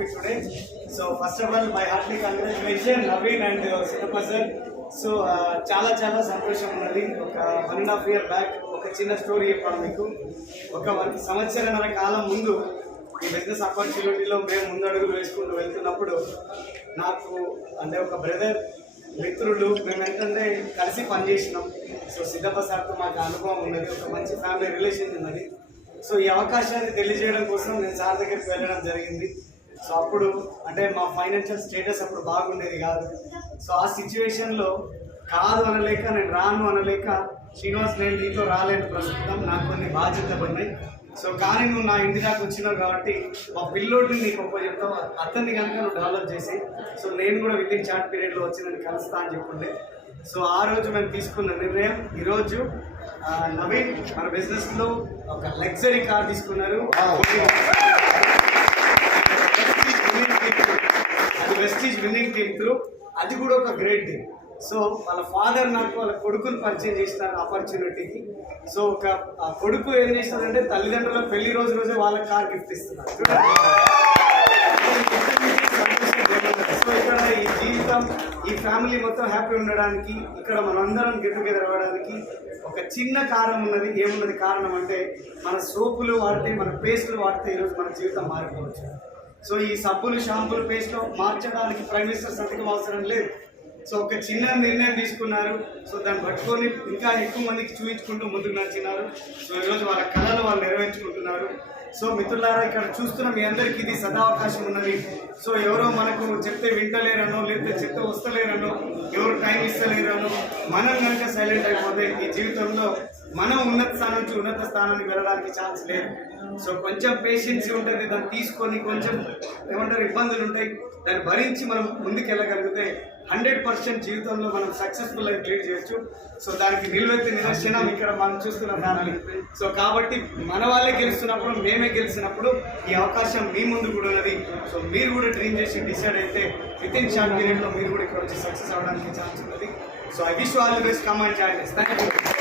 happy today. So first of all, my heartily congratulations, Naveen and Siddhappa sir. So చాలా చాలా సంతోషం ఉన్నది. ఒక 1.5 year బ్యాక్ ఒక చిన్న స్టోరీ చెప్పాను మీకు. ఒక 1 సంవత్సరాల కాలం ముందు ఈ బిజినెస్ ఆపర్చునిటీలో మేము ముందడుగులు వేసుకుంటూ వెళ్తున్నప్పుడు నాకు అంటే ఒక బ్రదర్ మిత్రులు మేము ఏంటంటే కలిసి పనిచేసినాం. సో సిద్ధప్ప సార్తో మాకు అనుభవం ఉన్నది, ఒక మంచి ఫ్యామిలీ రిలేషన్ ఉన్నది. సో ఈ అవకాశాన్ని తెలియజేయడం కోసం నేను సార్ దగ్గరికి వెళ్ళడం జరిగింది. సో అప్పుడు అంటే మా ఫైనాన్షియల్ స్టేటస్ అప్పుడు బాగుండేది కాదు. సో ఆ సిచ్యువేషన్లో కాదు అనలేక, నేను రాను అనలేక, శ్రీనివాస్ నేను నీతో రాలేను ప్రస్తుతం, నాకు కొన్ని బాధ్యతలు ఉన్నాయి. సో కానీ నువ్వు నా ఇంటి దాకా వచ్చినావు కాబట్టి మా పిల్లోడిని నీకు ఒప్ప చెప్తావు, అతన్ని కనుక నువ్వు డెవలప్ చేసి సో నేను కూడా వితిన్ షార్ట్ పీరియడ్లో వచ్చి నేను కలుస్తా అని చెప్పుండే. సో ఆ రోజు మేము తీసుకున్న నిర్ణయం ఈరోజు నవీన్ మన బిజినెస్లో ఒక లగ్జరీ కార్ తీసుకున్నారు. అది వెస్టీజ్ విన్నింగ్ టీమ్ త్రూ, అది కూడా ఒక గ్రేట్ టీమ్. సో వాళ్ళ ఫాదర్ నాకు వాళ్ళ కొడుకుని పరిచయం చేసినారు ఆపర్చునిటీకి. సో ఒక కొడుకు ఏం చేస్తారంటే తల్లిదండ్రుల పెళ్లి రోజే వాళ్ళకి కార్ గిఫ్ట్ ఇస్తున్నారు. సో ఇక్కడ ఈ జీవితం, ఈ ఫ్యామిలీ మొత్తం హ్యాపీ ఉండడానికి, ఇక్కడ మనందరం గెట్ టుగెదర్ అవ్వడానికి ఒక చిన్న కారణం ఉన్నది. ఏమున్నది కారణం అంటే మన సోపులు వాడితే, మన పేస్టులు వాడితే ఈరోజు మన జీవితం మారిపోవచ్చు. సో ఈ సబ్బులు, షాంపులు, పేస్ట్లో మార్చడానికి ప్రైమ్ మినిస్టర్ సంతకం అవసరం లేదు. సో ఒక చిన్న నిర్ణయం తీసుకున్నారు. సో దాన్ని పట్టుకొని ఇంకా ఎక్కువ మందికి చూపించుకుంటూ ముందుకు నడిచినారు. సో ఈరోజు వాళ్ళ కళలు వాళ్ళు నెరవేర్చుకుంటున్నారు. సో మిత్రులారా, ఇక్కడ చూస్తున్న మీ అందరికీ ఇది సదావకాశం ఉన్నది. సో ఎవరో మనకు చెప్తే వింటలేరనో, లేకపోతే చెప్తే వస్తలేరనో, ఎవరు టైం ఇస్తలేరనో, మనం కనుక సైలెంట్ అయిపోతే ఈ జీవితంలో మనం ఉన్నత స్థానం నుంచి ఉన్నత స్థానానికి వెళ్ళడానికి ఛాన్స్ లేదు. సో కొంచెం పేషెన్సీ ఉంటుంది, దాన్ని తీసుకొని కొంచెం ఏమంటారు ఇబ్బందులు ఉంటాయి, దాన్ని భరించి మనం ముందుకు వెళ్ళగలిగితే 100% జీవితంలో మనం సక్సెస్ఫుల్ లైఫ్ లీడ్ చేయొచ్చు. సో దానికి నిలువెత్తి నిదర్శనం ఇక్కడ మనం చూస్తున్న ఫ్యామిలీ. సో కాబట్టి మన వాళ్ళే గెలుస్తున్నప్పుడు, మేమే గెలిచినప్పుడు ఈ అవకాశం మీ ముందు కూడా ఉన్నది. సో మీరు కూడా డ్రీమ్ చేసి డిసైడ్ అయితే వితిన్ షార్ట్ పీరియడ్లో మీరు కూడా ఇక్కడ వచ్చి సక్సెస్ అవ్వడానికి ఛాన్స్ ఉన్నది. So I wish all the best. Come and join us. Thank you.